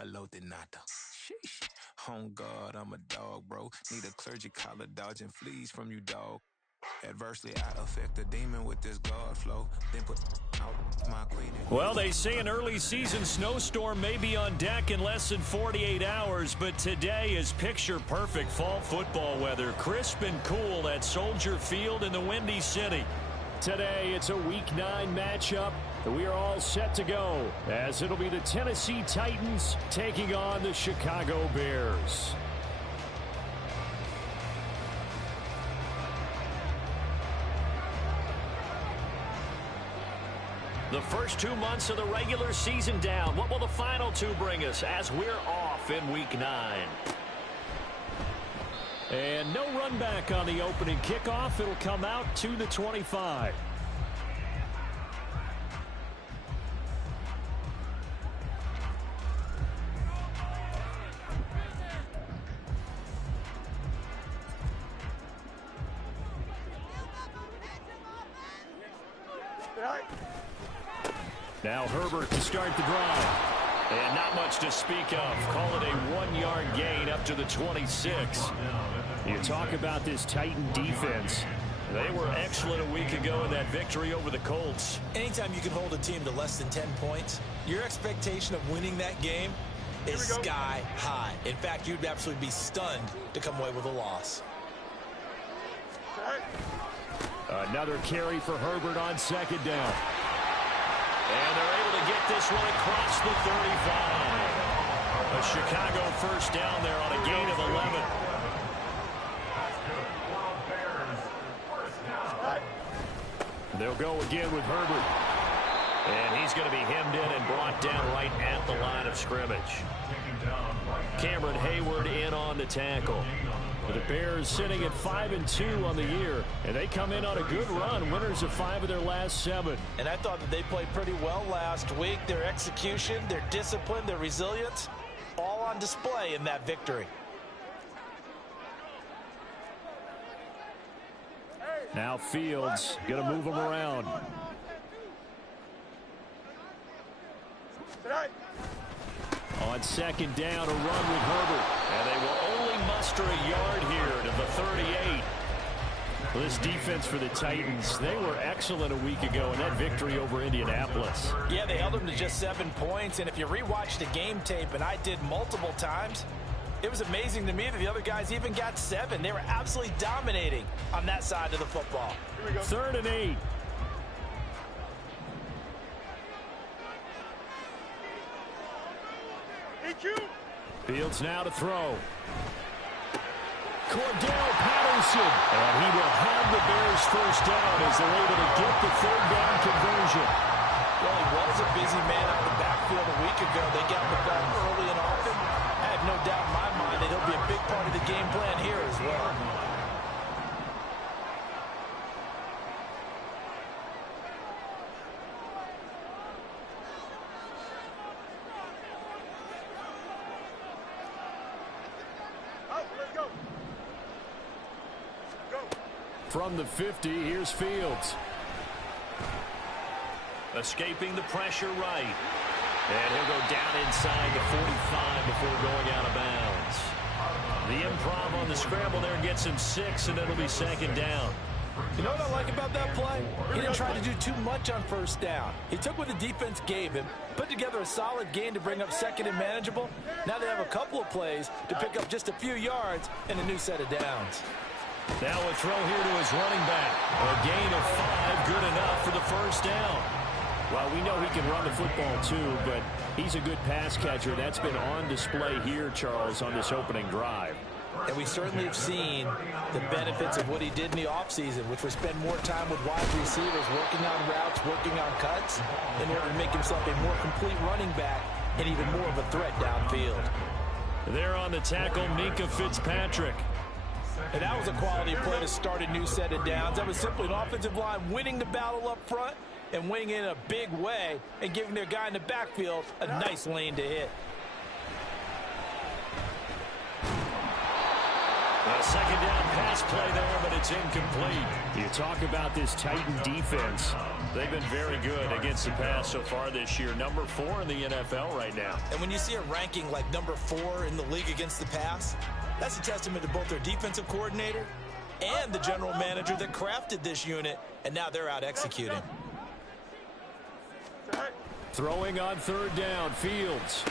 Hello de nada. Sheesh. On God, I'm a dog, bro. Need a clergy collar dodging fleas from you, dog. Adversely, I affect the demon with this God flow. Then put out my queen. Well, they say an early season snowstorm may be on deck in less than 48 hours, but today is picture-perfect fall football weather. Crisp and cool at Soldier Field in the Windy City. Today, it's a Week 9 matchup. We are all set to go, as it'll be the Tennessee Titans taking on the Chicago Bears. The first 2 months of the regular season down. What will the final 2 bring us as we're off in Week 9? And no run back on the opening kickoff. It'll come out to the 25. Now Herbert to start the drive. And not much to speak of. Call it a 1-yard gain up to the 26. You talk about this Titan defense. They were excellent a week ago in that victory over the Colts. Anytime you can hold a team to less than 10 points, your expectation of winning that game is sky high. In fact, you'd absolutely be stunned to come away with a loss. Another carry for Herbert on second down. And they're able to get this one across the 35. A Chicago first down there on a gain of 11. They'll go again with Herbert. And he's going to be hemmed in and brought down right at the line of scrimmage. Cameron Hayward in on the tackle. The Bears sitting at 5-2 on the year, and they come in on a good run, winners of 5 of their last 7. And I thought that they played pretty well last week. Their execution, their discipline, their resilience, all on display in that victory. Now Fields going to move them around. On second down, a run with Herbert. And they will only muster a yard here to the 38. This defense for the Titans, they were excellent a week ago in that victory over Indianapolis. Yeah, they held them to just 7 points. And if you rewatch the game tape, and I did multiple times, it was amazing to me that the other guys even got 7. They were absolutely dominating on that side of the football. 3rd and 8. Fields now to throw. Cordell Patterson. And he will have the Bears first down as they're able to get the 3rd down conversion. Well, he was a busy man out of the backfield a week ago. They got the ball early and often. I have no doubt in my mind that he'll be a big part of the game plan here as well. From the 50, here's Fields. Escaping the pressure right. And he'll go down inside the 45 before going out of bounds. The improv on the scramble there gets him 6, and it'll be 2nd down. You know what I like about that play? He didn't try to do too much on first down. He took what the defense gave him, put together a solid gain to bring up 2nd and manageable. Now they have a couple of plays to pick up just a few yards and a new set of downs. Now a throw here to his running back. A gain of 5, good enough for the first down. Well, we know he can run the football too, but he's a good pass catcher. That's been on display here, Charles, on this opening drive. And we certainly have seen the benefits of what he did in the offseason, which was spend more time with wide receivers, working on routes, working on cuts, in order to make himself a more complete running back and even more of a threat downfield. There on the tackle, Minkah Fitzpatrick. And that was a quality play to start a new set of downs. That was simply an offensive line winning the battle up front and winning in a big way and giving their guy in the backfield a nice lane to hit. A 2nd down pass play there, but it's incomplete. You talk about this Titan defense. They've been very good against the pass so far this year. Number 4 in the NFL right now. And when you see a ranking like number 4 in the league against the pass, that's a testament to both their defensive coordinator and the general manager that crafted this unit, and now they're out executing. Throwing on third down, Fields.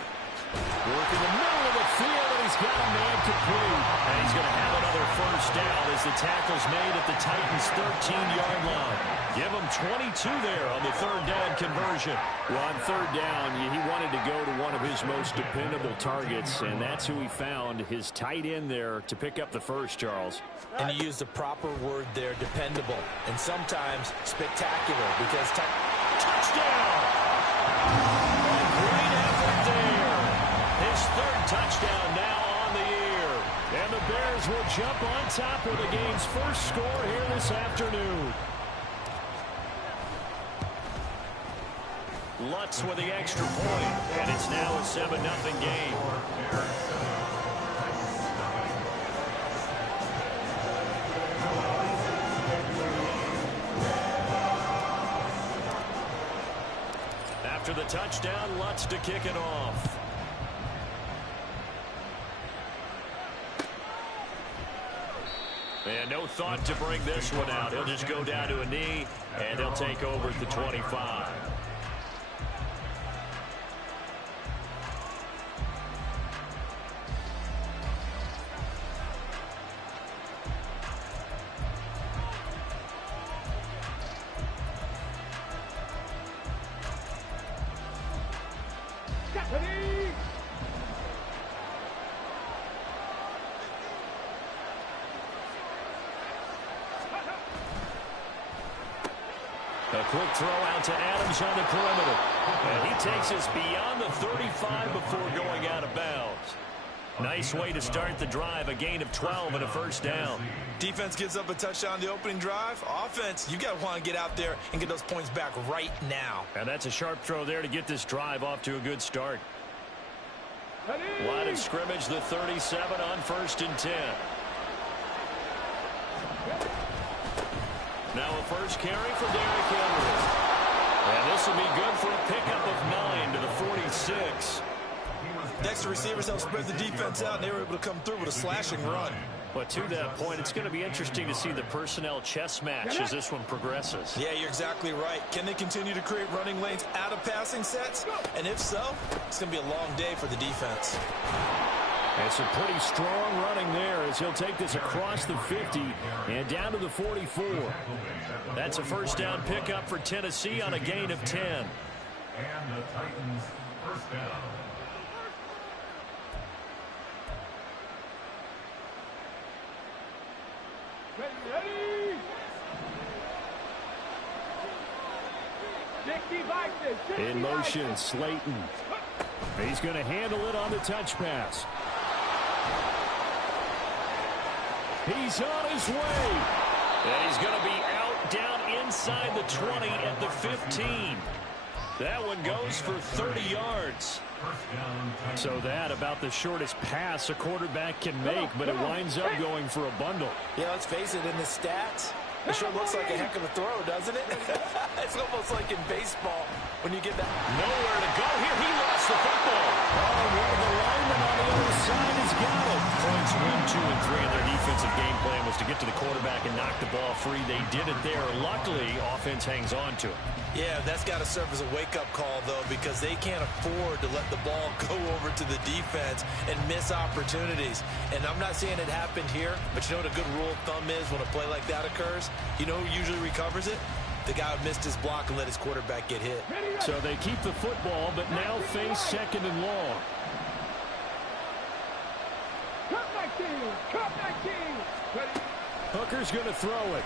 Working the middle of the field, and he's got a man complete. And he's going to have another first down as the tackle's made at the Titans' 13-yard line. Give him 22 there on the third down conversion. Well, on third down, he wanted to go to one of his most dependable targets, and that's who he found, his tight end there, to pick up the first, Charles. And he used the proper word there, dependable, and sometimes spectacular, because touchdown! Great effort there. His third touchdown now on the year. And the Bears will jump on top with the game's first score here this afternoon. Lutz with the extra point, and it's now a 7-0 game. After the touchdown, Lutz to kick it off. And no thought to bring this one out. He'll just go down to a knee, and he'll take over at the 25. A quick throw out to Adams on the perimeter. And he takes us beyond the 35 before going out of bounds. Nice way to start the drive. A gain of 12 and a first down. Defense gives up a touchdown on the opening drive. Offense, you got to want to get out there and get those points back right now. And that's a sharp throw there to get this drive off to a good start. Line of scrimmage, the 37 on 1st and 10. Now a first carry for Derrick Henry. And this will be good for a pickup of 9 to the 46. Next to receivers help spread the defense out, and they were able to come through with a slashing run. But to that point, it's going to be interesting to see the personnel chess match as this one progresses. Yeah, you're exactly right. Can they continue to create running lanes out of passing sets? And if so, it's going to be a long day for the defense. It's a pretty strong running there as he'll take this across the 50 and down to the 44. That's a first down pickup for Tennessee on a gain of 10. And the Titans first down. In motion, Slayton. He's going to handle it on the touch pass. He's on his way. And he's going to be out down inside the 20 at the 15. That one goes for 30 yards. So that about the shortest pass a quarterback can make, but it winds up going for a bundle. Yeah, let's face it, in the stats, it sure looks like a heck of a throw, doesn't it? It's almost like in baseball when you get that. Nowhere to go here. He lost the football. Oh, one of the linemen on the other side has got it. Points 1, 2, and 3 in their defensive game plan was to get to the quarterback and knock the ball free. They did it there. Luckily, offense hangs on to it. Yeah, that's got to serve as a wake-up call, though, because they can't afford to let the ball go over to the defense and miss opportunities. And I'm not saying it happened here, but you know what a good rule of thumb is when a play like that occurs? You know who usually recovers it? The guy who missed his block and let his quarterback get hit. So they keep the football, but now face 2nd and long. Hooker's going to throw it.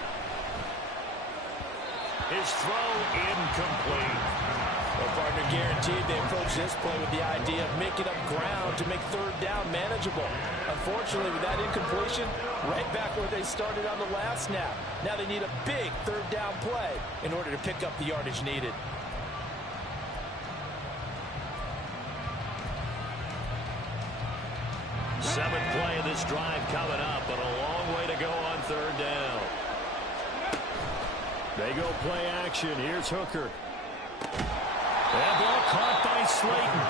His throw incomplete. Well, partner, guaranteed they approach this play with the idea of making up ground to make third down manageable. Unfortunately, with that incompletion, right back where they started on the last snap. Now they need a big third down play in order to pick up the yardage needed. Seventh play of this drive coming up, but a long way to go on third down. They go play action. Here's Hooker. That ball caught by Slayton.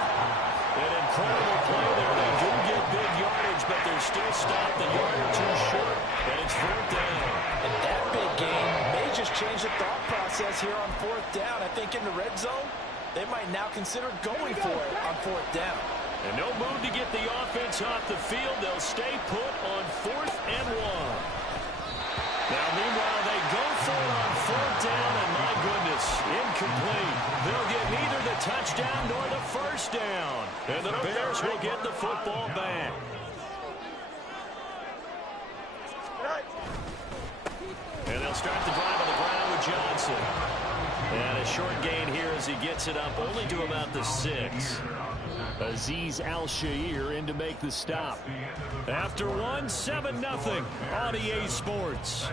An incredible play there. They do get big yardage, but they're still stopped a yard or two short, and it's 4th down. And that big gain may just change the thought process here on 4th down. I think in the red zone, they might now consider going for it on 4th down. And no move to get the offense off the field. They'll stay put on 4th and 1. Now, meanwhile, they go for it on 4th down, and my goodness, incomplete. They'll get neither the touchdown nor the first down. And the Bears will get the football back. And they'll start the drive on the ground with Johnson. And a short gain here as he gets it up only to about the 6. Azeez Al-Shaair in to make the stop. After 1, 7-0 on EA Sports.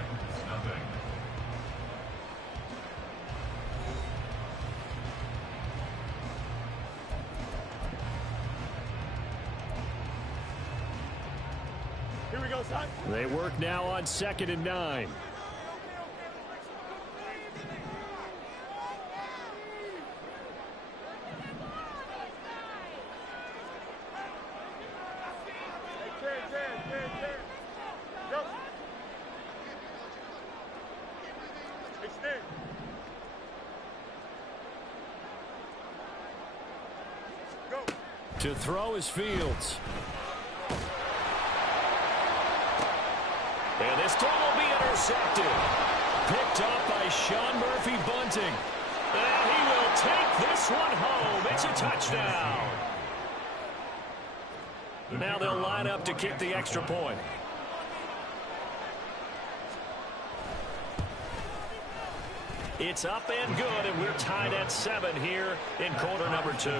Here we go, son. They work now on 2nd and 9. To throw is Fields. And this throw will be intercepted. Picked up by Sean Murphy-Bunting. And he will take this one home. It's a touchdown. Now they'll line up to kick the extra point. It's up and good, and we're tied at 7 here in quarter number 2.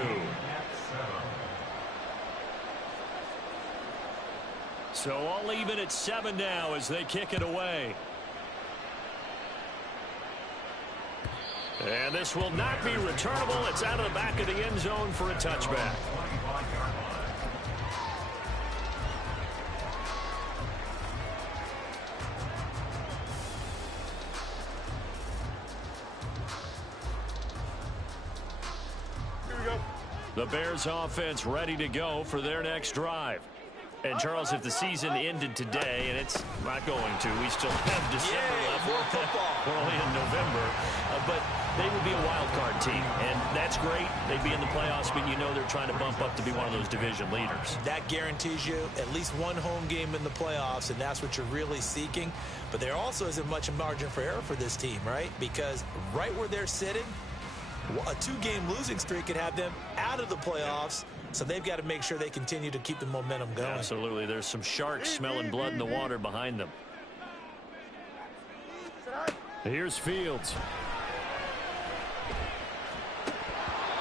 So all even at 7 now as they kick it away. And this will not be returnable. It's out of the back of the end zone for a touchback. The Bears offense ready to go for their next drive. And, Charles, if the season ended today, and it's not going to, we still have December left. More football. We're only in November. But they would be a wild card team, and that's great. They'd be in the playoffs, but you know they're trying to bump up to be one of those division leaders. That guarantees you at least one home game in the playoffs, and that's what you're really seeking. But there also isn't much margin for error for this team, right? Because right where they're sitting, a 2-game losing streak could have them out of the playoffs. So they've got to make sure they continue to keep the momentum going. Absolutely. There's some sharks smelling blood in the water behind them. Here's Fields.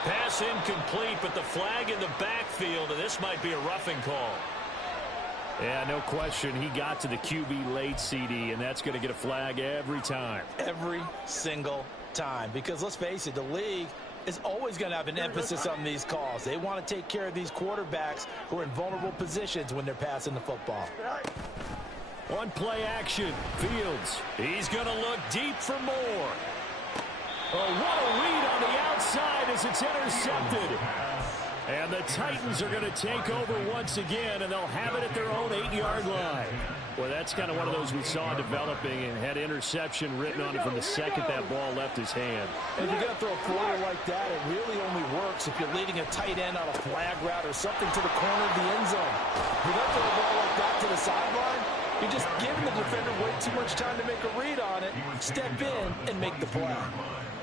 Pass incomplete, but the flag in the backfield, and this might be a roughing call. Yeah, no question. He got to the QB late, CD, and that's going to get a flag every time. Every single time. Because let's face it, the league is always going to have an emphasis on these calls. They want to take care of these quarterbacks who are in vulnerable positions when they're passing the football. One play action. Fields. He's going to look deep for more. Oh, what a read on the outside as it's intercepted. And the Titans are going to take over once again, and they'll have it at their own 8-yard line. Well, that's kind of one of those we saw developing and had interception written on it from the second that ball left his hand. And if you're going to throw a quarter like that, it really only works if you're leading a tight end on a flag route or something to the corner of the end zone. If you're going to throw a ball like that to the sideline, you're just giving the defender way too much time to make a read on it, step in, and make the play.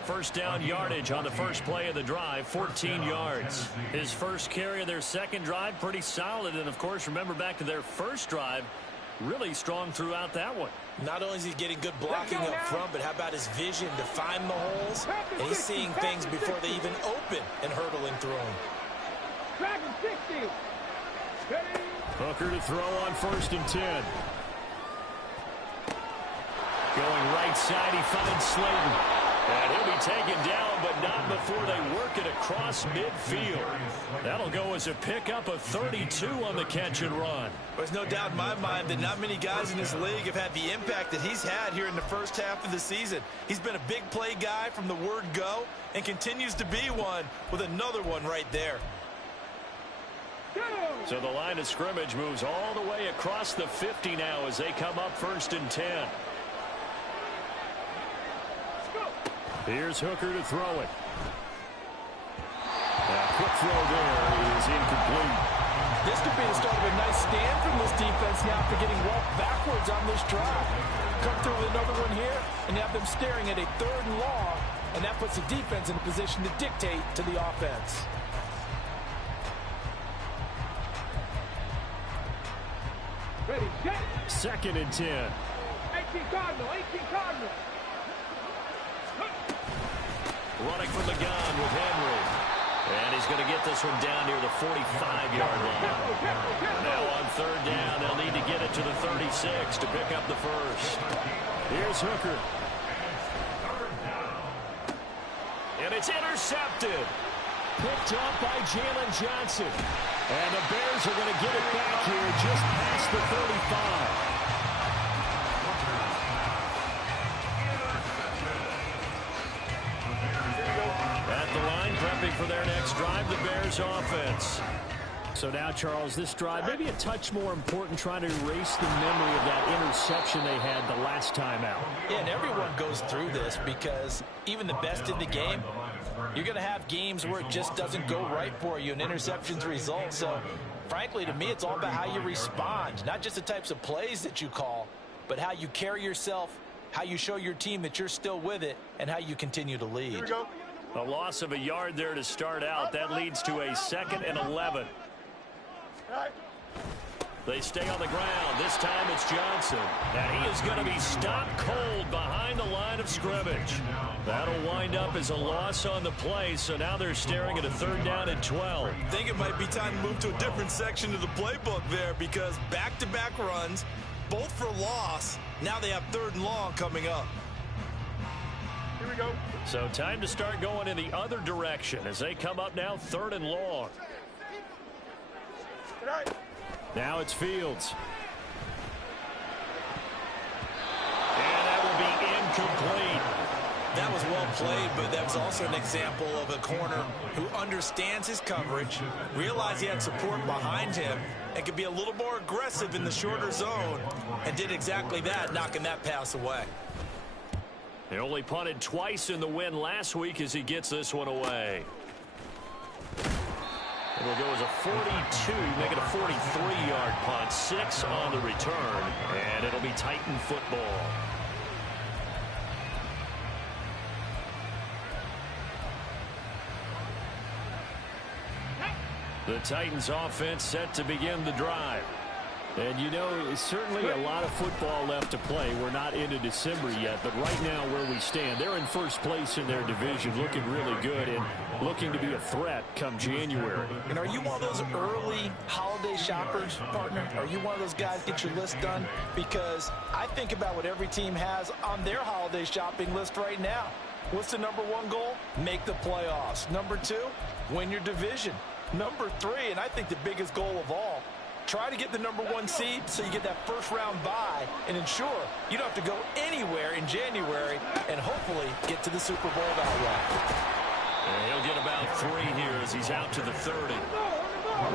First down yardage on the first play of the drive, 14 yards. His first carry of their second drive, pretty solid. And, of course, remember back to their first drive, really strong throughout that one. Not only is he getting good blocking up front, but how about his vision to find the holes? And he's seeing things before they even open and hurdling through them. Hooker to throw on 1st and 10. Going right side, he finds Slayton. And he'll be taken down, but not before they work it across midfield. That'll go as a pickup of 32 on the catch and run. There's no doubt in my mind that not many guys in this league have had the impact that he's had here in the first half of the season. He's been a big play guy from the word go and continues to be one with another one right there. So the line of scrimmage moves all the way across the 50 now as they come up 1st and 10. Here's Hooker to throw it. A quick throw there is incomplete. This could be the start of a nice stand from this defense now for getting walked backwards on this drive. Come through with another one here and have them staring at a 3rd and long, and that puts the defense in a position to dictate to the offense. Ready, set. 2nd and 10. 18 Cardinal, 18 Cardinal. Running from the gun with Henry. And he's going to get this one down near the 45-yard line. And now on 3rd down, they'll need to get it to the 36 to pick up the first. Here's Hooker. And it's intercepted. Picked up by Jalen Johnson. And the Bears are going to get it back here just past the 35. At the line, prepping for their next drive, the Bears offense. So now, Charles, this drive maybe a touch more important, trying to erase the memory of that interception they had the last time out. Yeah, and everyone goes through this because even the best in the game, you're going to have games where it just doesn't go right for you and interceptions result. So, frankly, to me, it's all about how you respond, not just the types of plays that you call, but how you carry yourself, how you show your team that you're still with it, and how you continue to lead. Here we go. A loss of a yard there to start out. That leads to a 2nd and 11. They stay on the ground. This time it's Johnson. And he is going to be stopped cold behind the line of scrimmage. That'll wind up as a loss on the play, so now they're staring at a 3rd down and 12. I think it might be time to move to a different section of the playbook there because back-to-back runs, both for loss. Now they have 3rd and long coming up. Here we go. So time to start going in the other direction as they come up now 3rd and long. Good night. Now it's Fields. And that will be incomplete. That was well played, but that was also an example of a corner who understands his coverage, realized he had support behind him, and could be a little more aggressive in the shorter zone, and did exactly that, knocking that pass away. He only punted twice in the win last week as he gets this one away. It'll go as a 42, make it a 43-yard punt, 6 on the return, and it'll be Titan football. The Titans offense set to begin the drive. And, you know, certainly a lot of football left to play. We're not into December yet, but right now where we stand, they're in first place in their division, looking really good and looking to be a threat come January. And are you one of those early holiday shoppers, partner? Are you one of those guys get your list done? Because I think about what every team has on their holiday shopping list right now. What's the #1 goal? Make the playoffs. #2, win your division. #3, and I think the biggest goal of all, try to get the #1 seed so you get that first-round bye and ensure you don't have to go anywhere in January and hopefully get to the Super Bowl that way. And he'll get about 3 here as he's out to the 30.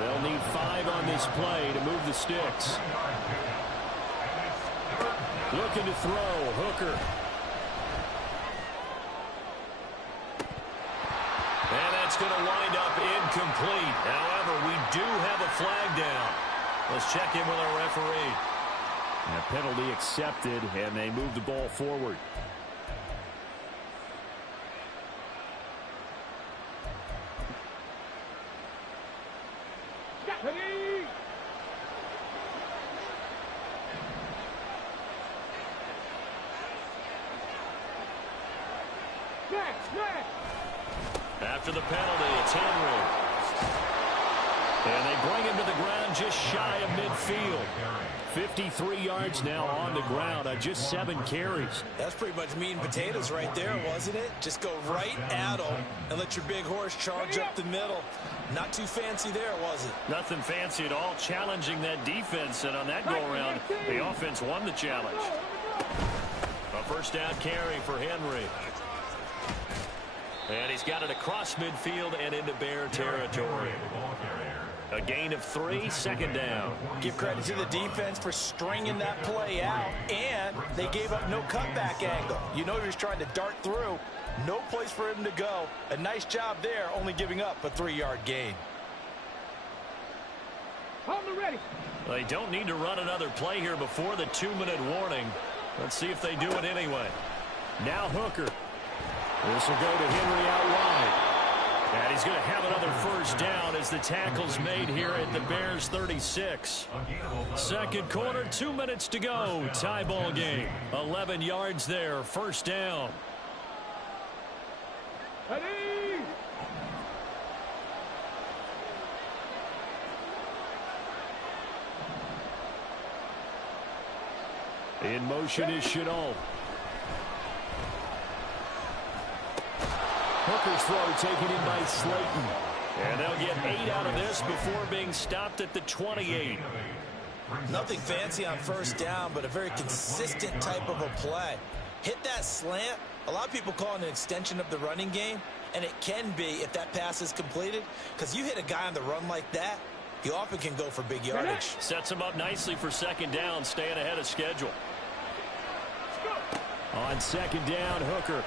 They'll need 5 on this play to move the sticks. Looking to throw, Hooker. And that's going to wind up incomplete. However, we do have a flag down. Let's check in with our referee. And a penalty accepted, and they move the ball forward. Ready. Next. After the penalty, it's Henry. And they bring him to the ground just shy of midfield. 53 yards now on the ground on just 7 carries. That's pretty much meat and potatoes right there, wasn't it? Just go right at them and let your big horse charge up the middle. Not too fancy there, was it? Nothing fancy at all, challenging that defense, and on that go-around, the offense won the challenge. A first down carry for Henry. And he's got it across midfield and into Bear territory. A gain of 3, second down. Give credit to the defense for stringing that play out, and they gave up no cutback angle. You know he was trying to dart through. No place for him to go. A nice job there, only giving up a 3-yard gain. Ready. They don't need to run another play here before the 2-minute warning. Let's see if they do it anyway. Now Hooker. This will go to Henry out wide. And he's going to have another first down as the tackle's made here at the Bears 36. Second quarter, 2 minutes to go. Tie ball game. 11 yards there. First down. Ready. In motion is Chenault. Hooker's throw taken in by Slayton. And they'll get 8 out of this before being stopped at the 28. Nothing fancy on first down, but a very consistent type of a play. Hit that slant. A lot of people call it an extension of the running game, and it can be if that pass is completed, because you hit a guy on the run like that, you often can go for big yardage. Sets him up nicely for second down, staying ahead of schedule. On second down, Hooker.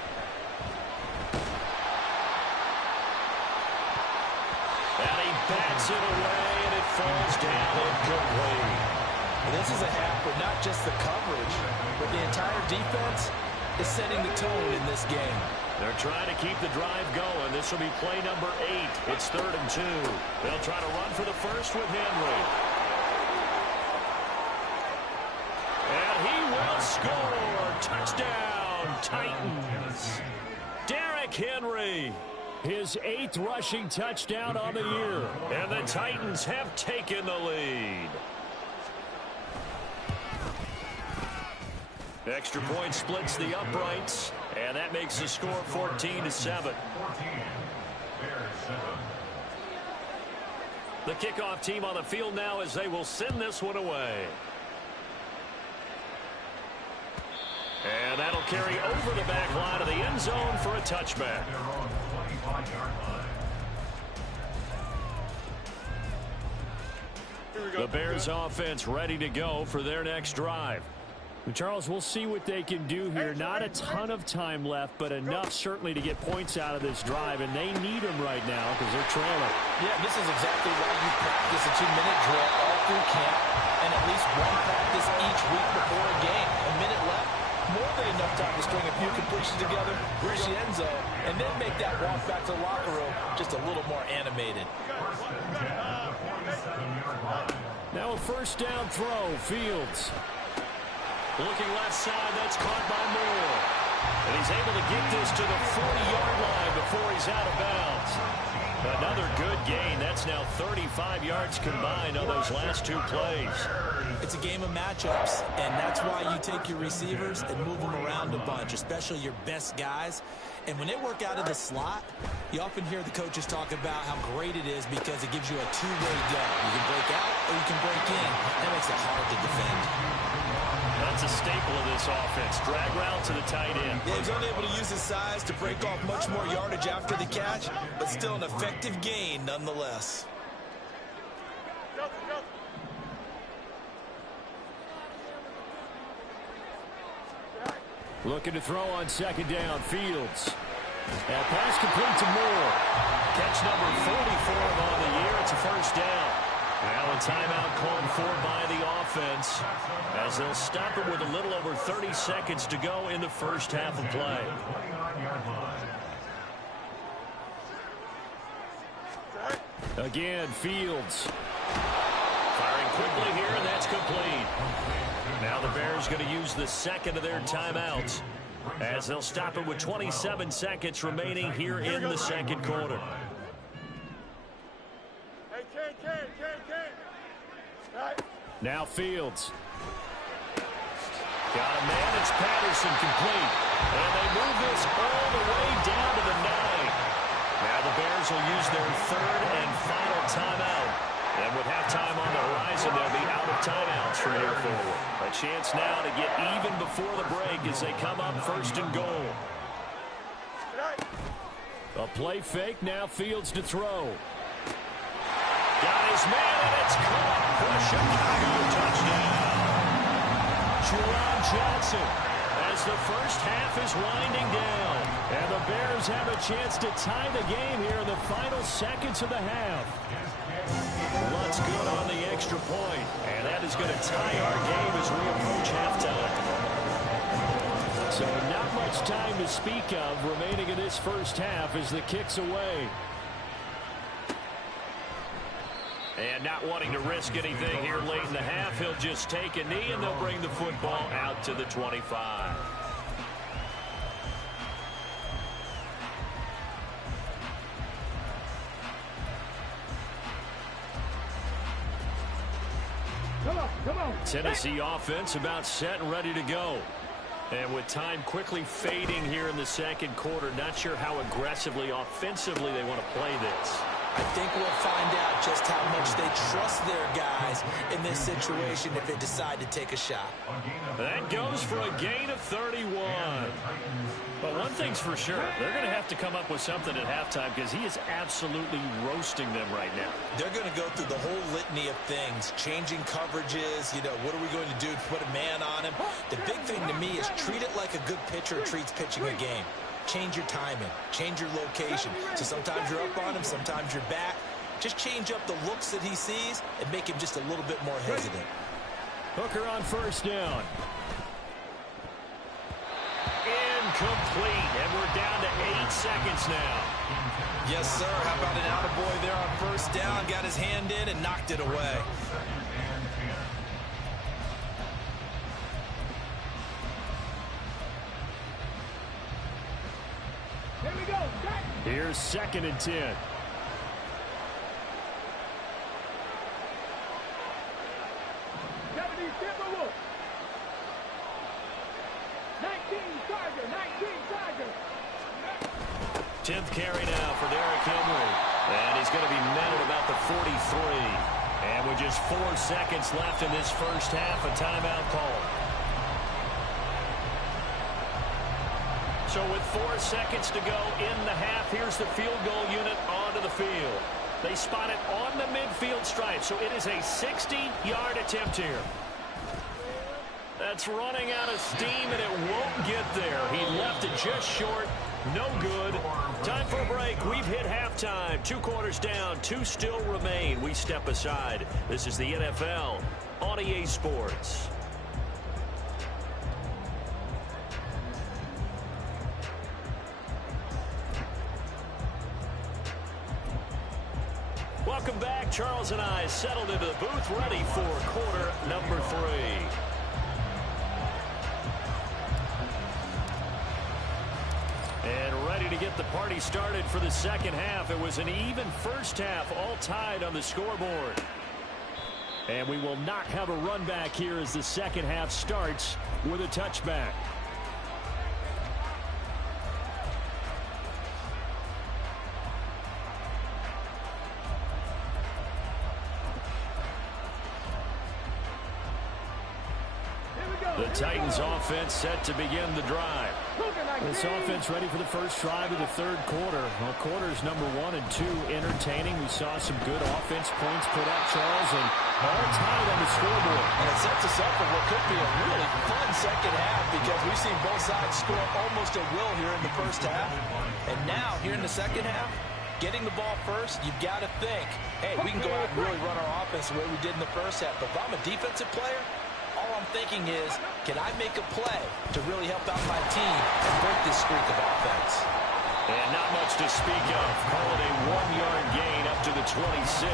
And he bats it away, and it falls down incomplete. This is a half where not just the coverage, but the entire defense is setting the tone in this game. They're trying to keep the drive going. This will be play number 8. It's 3rd and 2. They'll try to run for the first with Henry. And he will score. Touchdown, Titans. Derrick Henry. His 8th rushing touchdown on the year. And the Titans have taken the lead. Extra point splits the uprights, and that makes the score 14-7. The kickoff team on the field now as they will send this one away. And that'll carry over the back line of the end zone for a touchback. The Bears offense ready to go for their next drive. Charles, we'll see what they can do here. Not a ton of time left, but enough certainly to get points out of this drive, and they need them right now because they're trailing. Yeah, this is exactly why you practice a 2-minute drill all through camp and at least one practice each week before a game. A minute left, more than enough time to string a few completions together, reach the end zone, and then make that walk back to the locker room just a little more animated. Now a first down throw, Fields. Looking left side, that's caught by Moore. And he's able to get this to the 40-yard line before he's out of bounds. Another good gain. That's now 35 yards combined on those last 2 plays. It's a game of matchups, and that's why you take your receivers and move them around a bunch, especially your best guys. And when they work out of the slot, you often hear the coaches talk about how great it is because it gives you a two-way go. You can break out or you can break in. That makes it hard to defend. That's a staple of this offense. Drag route to the tight end. Yeah, he's only able to use his size to break off much more yardage after the catch, but still an effective gain nonetheless. Looking to throw on second down, Fields. And pass complete to Moore. Catch number 44 on the year. It's a first down. Now a timeout called for by the offense as they'll stop it with a little over 30 seconds to go in the first half of play. Again, Fields. Firing quickly here, and that's complete. Now the Bears going to use the second of their timeouts as they'll stop it with 27 seconds remaining here in the second quarter. Hey, Ken. Now Fields. Got a man. It's Patterson complete. And they move this all the way down to the 9. Now the Bears will use their third and final timeout. And with halftime on the horizon, they'll be out of timeouts from here forward. A chance now to get even before the break as they come up first and goal. A play fake. Now Fields to throw. Got his man, and it's caught for a Chicago touchdown. Jerron Johnson, as the first half is winding down. And the Bears have a chance to tie the game here in the final seconds of the half. Lutz good on the extra point, and that is going to tie our game as we approach halftime. So not much time to speak of remaining in this first half as the kick's away. And not wanting to risk anything here late in the half, he'll just take a knee and they'll bring the football out to the 25. Come on. Tennessee offense about set and ready to go. And with time quickly fading here in the second quarter, not sure how aggressively, offensively they want to play this. I think we'll find out just how much they trust their guys in this situation if they decide to take a shot. That goes for a gain of 31. But one thing's for sure, they're going to have to come up with something at halftime because he is absolutely roasting them right now. They're going to go through the whole litany of things, changing coverages, what are we going to do to put a man on him? The big thing to me is treat it like a good pitcher treats pitching a game. Change your timing, change your location. So sometimes you're up on him, sometimes you're back. Just change up the looks that he sees and make him just a little bit more hesitant. Hooker on first down. Incomplete, and we're down to 8 seconds now. Yes, sir. How about an attaboy there on first down? Got his hand in and knocked it away. Here we go. Here's 2nd and 10. Timberwolves. 19 Tiger. 10th carry now for Derrick Henry. And he's going to be met at about the 43. And with just 4 seconds left in this first half, a timeout call. So with 4 seconds to go in the half, here's the field goal unit onto the field. They spot it on the midfield stripe, so it is a 60-yard attempt here. That's running out of steam, and it won't get there. He left it just short. No good. Time for a break. We've hit halftime. 2 quarters down. 2 still remain. We step aside. This is the NFL on EA Sports. Welcome back. Charles and I settled into the booth, ready for quarter number 3. And ready to get the party started for the second half. It was an even first half, all tied on the scoreboard. And we will not have a run back here as the second half starts with a touchback. The Titans offense set to begin the drive. This offense ready for the first drive of the third quarter. Well, quarters number 1 and 2 entertaining. We saw some good offense points put up, Charles, and all tied on the scoreboard. And it sets us up for what could be a really fun second half because we've seen both sides score almost at will here in the first half. And now, here in the second half, getting the ball first, you've got to think, hey, we can go out and really run our offense the way we did in the first half. But if I'm a defensive player, all I'm thinking is, can I make a play to really help out my team and break this streak of offense? And not much to speak of. Call it a 1-yard gain up to the 26.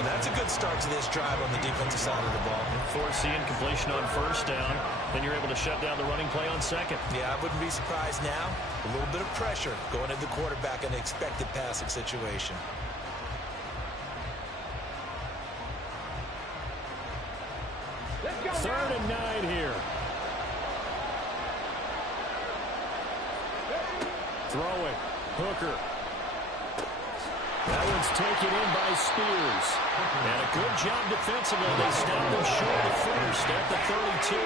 Well, that's a good start to this drive on the defensive side of the ball. Force the incompletion on first down. Then you're able to shut down the running play on second. Yeah, I wouldn't be surprised now. A little bit of pressure going into the quarterback in an expected passing situation. 3rd and 9 here. Throw it. Hooker. That one's taken in by Spears. And a good job defensively. They stopped them short of first at the 32.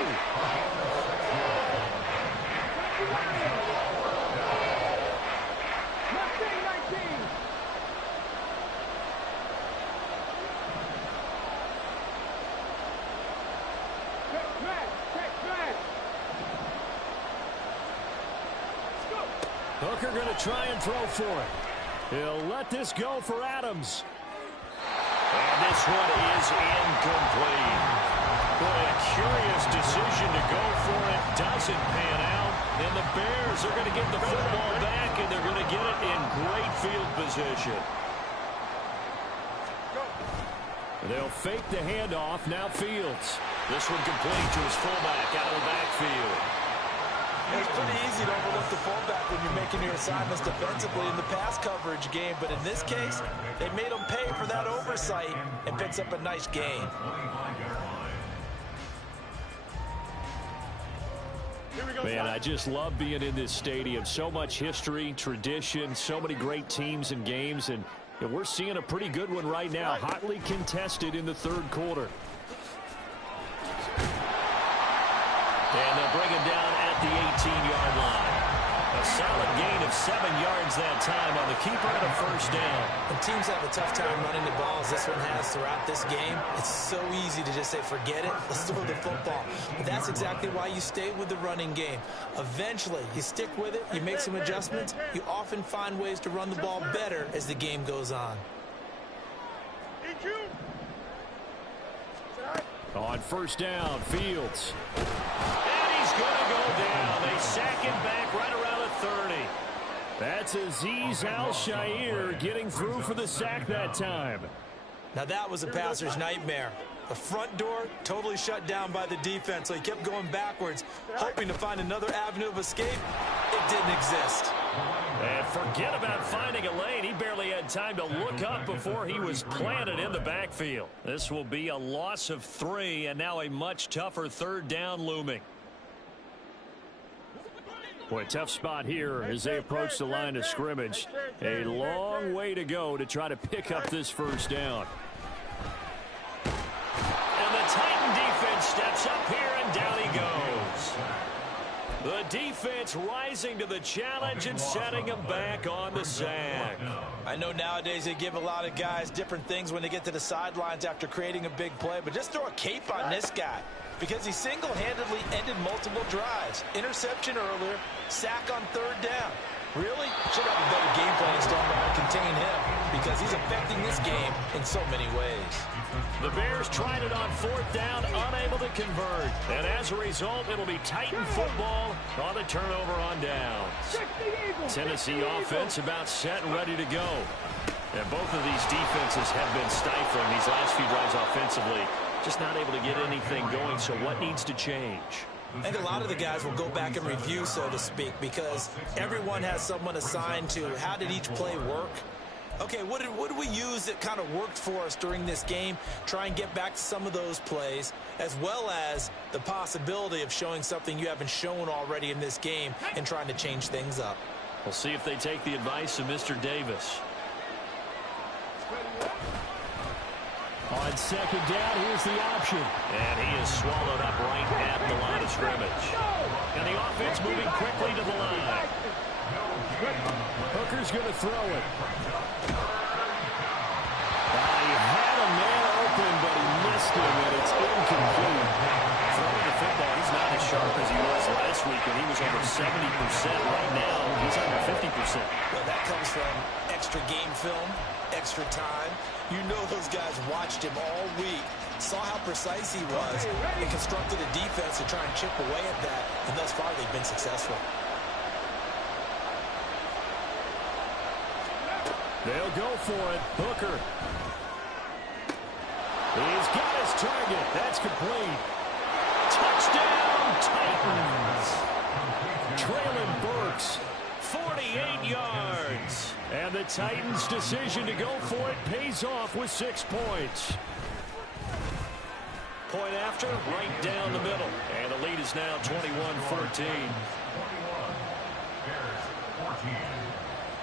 Hooker going to try and throw for it. He'll let this go for Adams. And this one is incomplete. Boy, a curious decision to go for it. Doesn't pan out. And the Bears are going to get the football back, and they're going to get it in great field position. They'll fake the handoff. Now Fields. This one complete to his fullback out of the backfield. It's pretty easy to overlook the fullback when you're making your assignments defensively in the pass coverage game, but in this case, they made him pay for that oversight and picks up a nice gain. Man, I just love being in this stadium. So much history, tradition, so many great teams and games, and we're seeing a pretty good one right now, hotly contested in the 3rd quarter. And they'll bring him down at the 18-yard line. A solid gain of 7 yards that time on the keeper and a 1st down. When teams have a tough time running the ball, as this one has throughout this game, it's so easy to just say, forget it, let's throw the football. But that's exactly why you stay with the running game. Eventually, you stick with it, you make some adjustments, you often find ways to run the ball better as the game goes on. On 1st down, Fields. And he's going to go down. They sack him back right around the 30. That's Azeez Al-Shaair getting through for the sack that time. Now that was a passer's nightmare. The front door totally shut down by the defense, so he kept going backwards, hoping to find another avenue of escape. It didn't exist. And forget about finding a lane. He barely had time to look up before he was planted in the backfield. This will be a loss of 3, and now a much tougher 3rd down looming. Boy, tough spot here as they approach the line of scrimmage. A long way to go to try to pick up this 1st down. And the Titan defense steps up here, and down he goes. The defense rising to the challenge and setting them back on the sack. I know nowadays they give a lot of guys different things when they get to the sidelines after creating a big play, but just throw a cape on this guy because he single-handedly ended multiple drives. Interception earlier, sack on 3rd down. Really? Should have a better game plan to contain him because he's affecting this game in so many ways. The Bears tried it on 4th down, unable to convert. And as a result, it'll be Titan football on the turnover on downs. Tennessee offense about set and ready to go. And both of these defenses have been stifling these last few drives offensively. Just not able to get anything going, so what needs to change? I think a lot of the guys will go back and review, so to speak, because everyone has someone assigned to how did each play work. Okay, what did we use that kind of worked for us during this game? Try and get back to some of those plays, as well as the possibility of showing something you haven't shown already in this game and trying to change things up. We'll see if they take the advice of Mr. Davis. On 2nd down, here's the option. And he is swallowed up right at the line of scrimmage. And the offense moving quickly to the line. Hooker's going to throw it. He had a man open, but he missed him, and it's incomplete. Throwing the football, he's not as sharp as he was last week when he was over 70%. Right now, he's under 50%. Well, that comes from extra game film, extra time. You know those guys watched him all week, saw how precise he was, and constructed a defense to try and chip away at that, and thus far they've been successful. They'll go for it. Hooker. He's got his target. That's complete. Touchdown, Titans. Traylon Burks. 48 yards. And the Titans' decision to go for it pays off with 6 points. Point after. after, right down the middle. And the lead is now 21-14.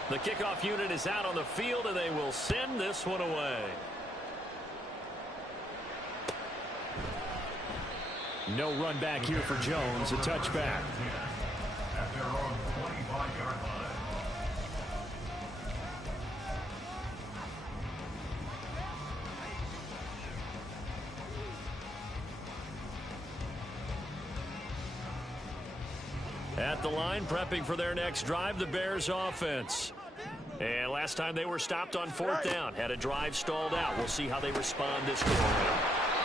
The kickoff unit is out on the field, and they will send this one away. No run back here for Jones. A touchback. At their own 25-yard line. At the line, prepping for their next drive, the Bears offense. And last time they were stopped on fourth down, had a drive stalled out. We'll see how they respond this go around.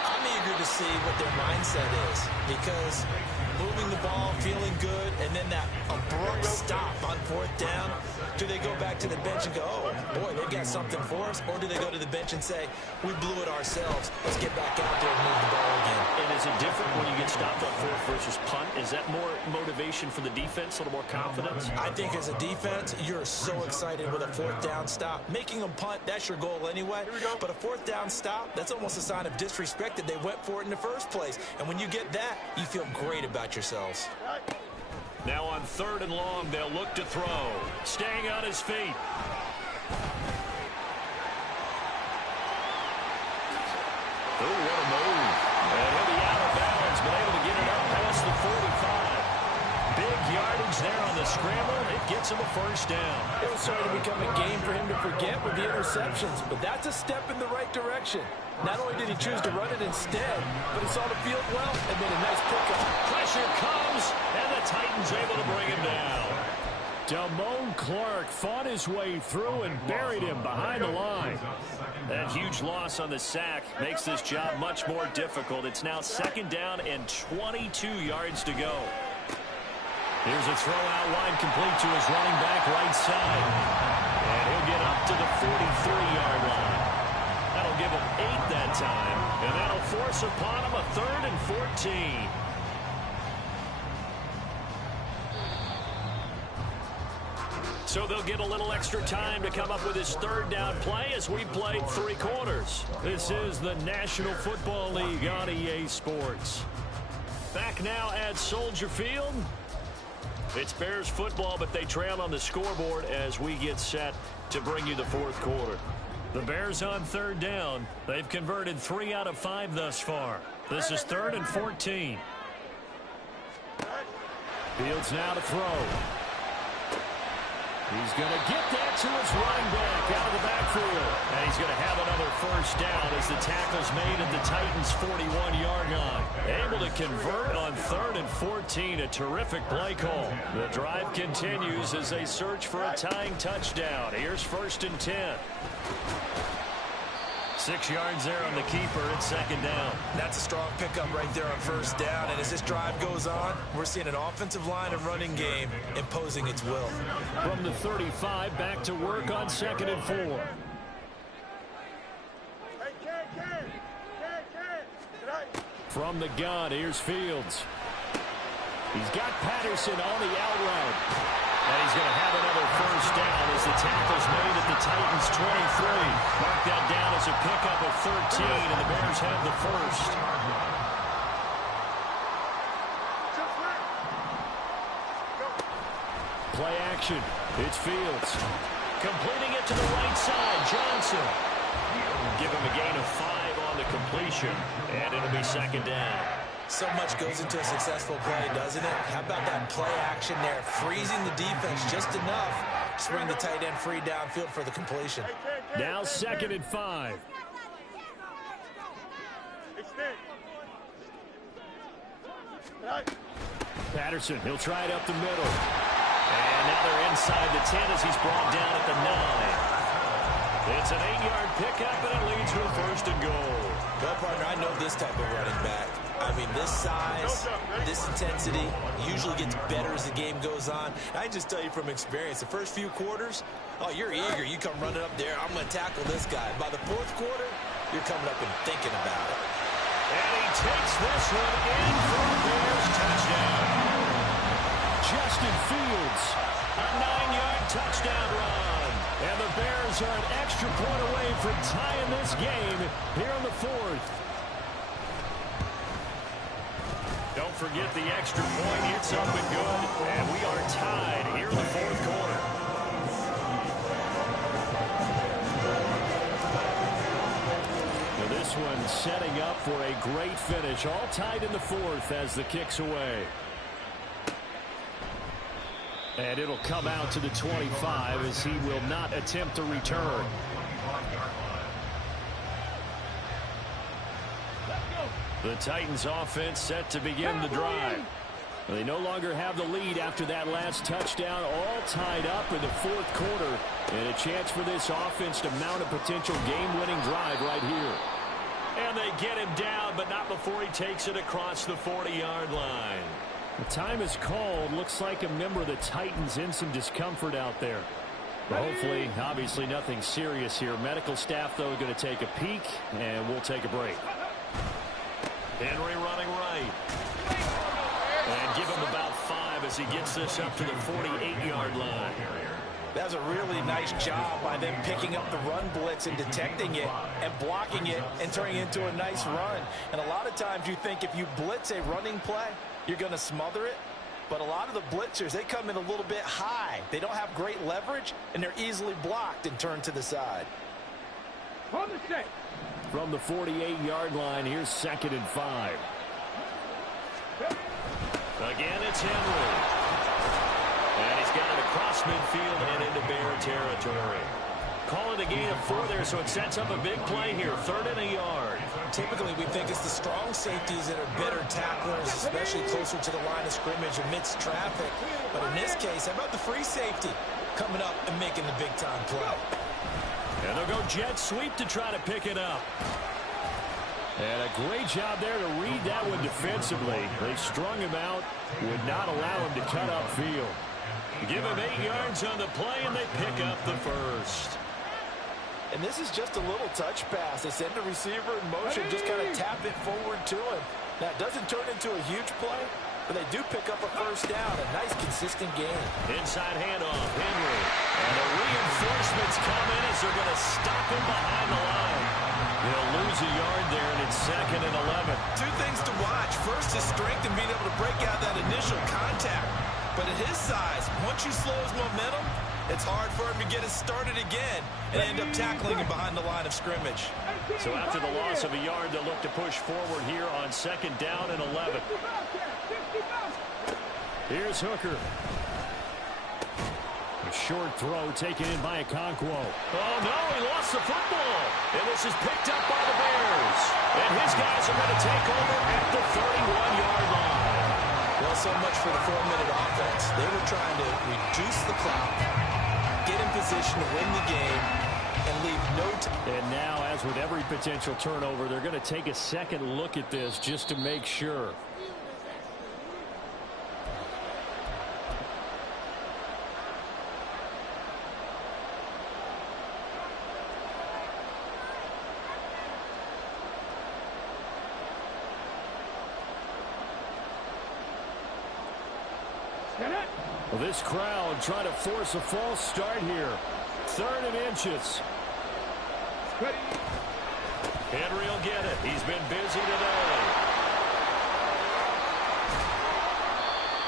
I'm eager to see what their mindset is, because moving the ball, feeling good, and then that abrupt stop on fourth down, do they go back to the bench and go, oh, boy, they've got something for us? Or do they go to the bench and say, we blew it ourselves, let's get back out there and move the ball again? And is it different when you get stopped on fourth versus punt? Is that more motivation for the defense, a little more confidence? I think as a defense, you're so excited with a fourth down stop. Making them punt, that's your goal anyway. But a fourth down stop, that's almost a sign of disrespect that they went for it in the first place. And when you get that, you feel great about yourselves. Now on third and long, they'll look to throw. Staying on his feet. Oh, what a move. And he'll be out of bounds, but able to get it up past the 45. Big yardage there on the scramble. It gets him a first down. It was starting to become a game for him to forget with the interceptions, but that's a step in the right direction. Not only did he choose to run it instead, but he saw the field well and made a nice pickup. Pressure comes, and the Titans able to bring him down. Damone Clark fought his way through and buried him behind the line. That huge loss on the sack makes this job much more difficult. It's now second down and 22 yards to go. Here's a throw out wide, complete to his running back right side. And he'll get up to the 43-yard line. That'll give him 8 that time, and that'll force upon him a 3rd and 14. So they'll get a little extra time to come up with his third down play as we played 3 quarters. This is the National Football League on EA Sports. Back now at Soldier Field. It's Bears football, but they trail on the scoreboard as we get set to bring you the 4th quarter. The Bears on third down. They've converted 3 out of 5 thus far. This is 3rd and 14. Fields now to throw. He's going to get that to his running back out of the backfield. And he's going to have another first down as the tackle's made at the Titans' 41-yard line. Able to convert on 3rd and 14. A terrific play call. The drive continues as they search for a tying touchdown. Here's 1st and 10. 6 yards there on the keeper. It's 2nd down. That's a strong pickup right there on 1st down. And as this drive goes on, we're seeing an offensive line and running game imposing its will. From the 35, back to work on 2nd and 4. From the gun, here's Fields. He's got Patterson on the out route. And he's going to have another first down as the tackle's made at the Titans' 23. Mark that down as a pickup of 13, and the Bears have the first. Play action. It's Fields. Completing it to the right side, Johnson. Give him a gain of 5 on the completion, and it'll be 2nd down. So much goes into a successful play, doesn't it? How about that play action there? Freezing the defense just enough to bring the tight end free downfield for the completion. Now 2nd and 5. Patterson, he'll try it up the middle. And now they're inside the 10 as he's brought down at the 9. It's an 8-yard pickup, and it leads to a 1st and goal. Well, partner, I know this type of running back. I mean, this size, this intensity usually gets better as the game goes on. I just tell you from experience, the first few quarters, oh, you're eager. You come running up there, I'm going to tackle this guy. By the 4th quarter, you're coming up and thinking about it. And he takes this one in for a Bears touchdown. Justin Fields. A 9-yard touchdown run. And the Bears are an extra point away from tying this game here in the 4th. forget the extra point. It's up and good. And we are tied here in the fourth quarter. Now this one setting up for a great finish. All tied in the fourth as the kick's away. And it'll come out to the 25 as he will not attempt to return. The Titans offense set to begin the drive. They no longer have the lead after that last touchdown, all tied up in the fourth quarter. And a chance for this offense to mount a potential game-winning drive right here. And they get him down, but not before he takes it across the 40-yard line. The time is called. Looks like a member of the Titans in some discomfort out there. But hopefully, obviously nothing serious here. Medical staff, though, going to take a peek, and we'll take a break. Henry running right. And give him about 5 as he gets this up to the 48-yard line. That's a really nice job by them picking up the run blitz and detecting it and blocking it and turning it into a nice run. And a lot of times you think if you blitz a running play, you're going to smother it. But a lot of the blitzers, they come in a little bit high. They don't have great leverage, and they're easily blocked and turned to the side. On the set. From the 48-yard line, here's 2nd and 5. Again, it's Henry. And he's got it across midfield and into Bear territory. Call it a gain of 4 there, so it sets up a big play here. 3rd and a yard. Typically, we think it's the strong safeties that are better tacklers, especially closer to the line of scrimmage amidst traffic. But in this case, how about the free safety coming up and making the big-time play? And they'll go jet sweep to try to pick it up. And a great job there to read that one defensively. They strung him out, would not allow him to cut upfield. Give him 8 yards on the play, and they pick up the first. And this is just a little touch pass. They send the receiver in motion, just kind of tap it forward to him. Now, it doesn't turn into a huge play, but they do pick up a first down. A nice, consistent gain. Inside handoff, Henry. And the reinforcements come in as they're going to stop him behind the line. They'll lose a yard there, and it's 2nd and 11. 2 things to watch. First, his strength and being able to break out that initial contact. But at his size, once you slow his momentum, it's hard for him to get it started again and end up tackling him behind the line of scrimmage. So after the loss of a yard, they'll look to push forward here on 2nd down and 11. Here's Hooker. A short throw taken in by Okonkwo. Oh, no, he lost the football. And this is picked up by the Bears. And his guys are going to take over at the 31-yard line. Well, so much for the 4-minute offense. They were trying to reduce the clock, get in position to win the game, and leave no time. And now, as with every potential turnover, they're going to take a second look at this just to make sure. Well, this crowd trying to force a false start here. 3rd and inches. Henry will get it. He's been busy today.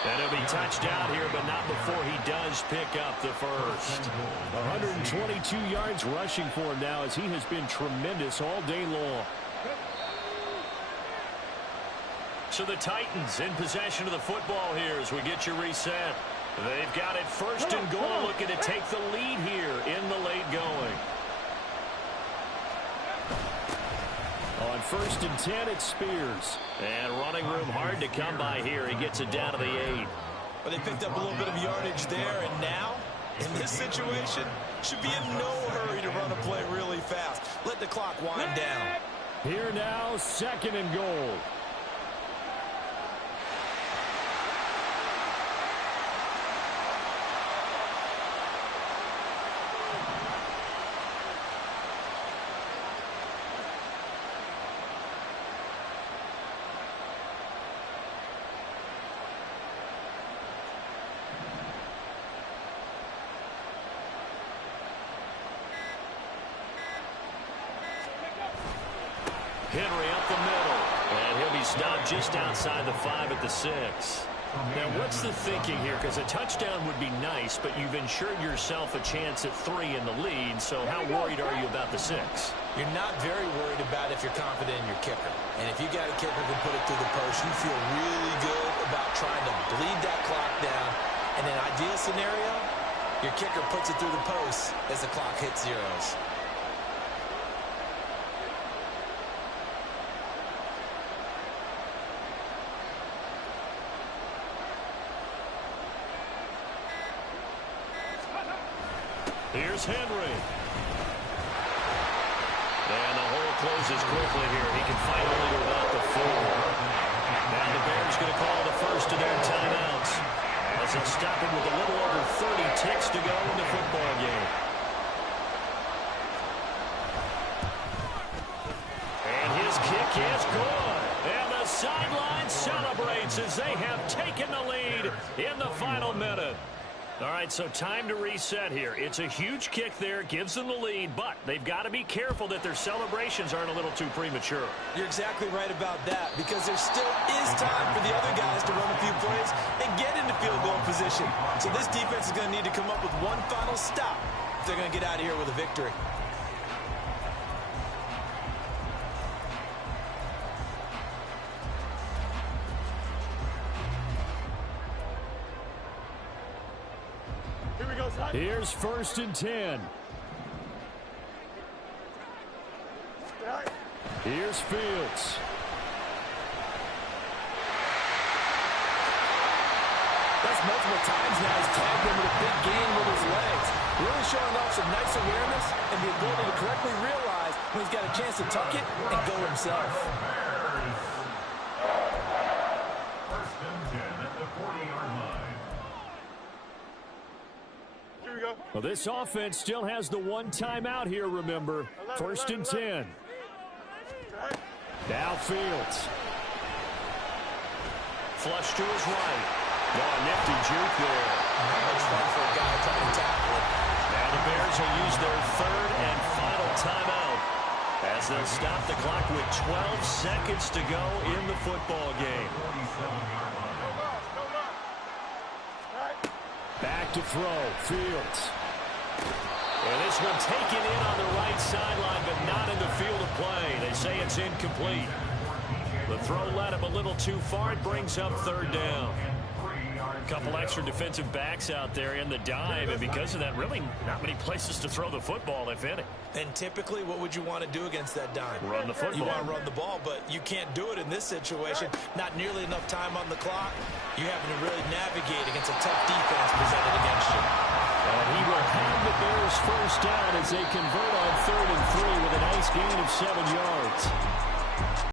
And he'll be touched out here, but not before he does pick up the first. 122 yards rushing for him now as he has been tremendous all day long. So the Titans in possession of the football here as we get you reset. They've got it 1st and goal, looking to take the lead here in the late going. On 1st and 10, it's Spears. And running room hard to come by here. He gets it down to the 8. But they picked up a little bit of yardage there, and now, in this situation, should be in no hurry to run a play really fast. Let the clock wind down. Here now, 2nd and goal. Henry up the middle, and he'll he's stopped just outside the 5 at the 6. Now, what's the thinking here? Because a touchdown would be nice, but you've ensured yourself a chance at 3 in the lead, so how worried are you about the 6? You're not very worried about if you're confident in your kicker. And if you got a kicker who can put it through the post, you feel really good about trying to bleed that clock down. In an ideal scenario, your kicker puts it through the post as the clock hits zeros. Here's Henry. And the hole closes quickly here. He can fight only without the 4. Now the Bears going to call the first of their timeouts as they'll stop him with a little over 30 ticks to go in the football game. And his kick is good. And the sideline celebrates as they have taken the lead in the final minute. All right, so time to reset here. It's a huge kick there, gives them the lead, but they've got to be careful that their celebrations aren't a little too premature. You're exactly right about that, because there still is time for the other guys to run a few plays and get into field goal position. So this defense is going to need to come up with one final stop if they're going to get out of here with a victory. Here's 1st and 10. Here's Fields. That's multiple times now. He's tagged him with a big gain with his legs. Really showing off some nice awareness and the ability to correctly realize when he's got a chance to tuck it and go himself. First and 10 at the 40-yard line. Well, this offense still has the one timeout here, remember. 1st and 10. Now Fields. Flush to his right. Oh, nifty juke there. Much fun for a guy trying to tackle it. Now the Bears will use their 3rd and final timeout as they'll stop the clock with 12 seconds to go in the football game. Back to throw. Fields. And this one taken in on the right sideline, but not in the field of play. They say it's incomplete. The throw led him a little too far. It brings up 3rd down. A couple extra defensive backs out there in the dime, and because of that, really not many places to throw the football, if any. And typically, what would you want to do against that dime? Run the football. You want to run the ball, but you can't do it in this situation. Not nearly enough time on the clock. You're having to really navigate against a tough defense presented against you. And he will have the Bears 1st down as they convert on 3rd and 3 with a nice gain of 7 yards.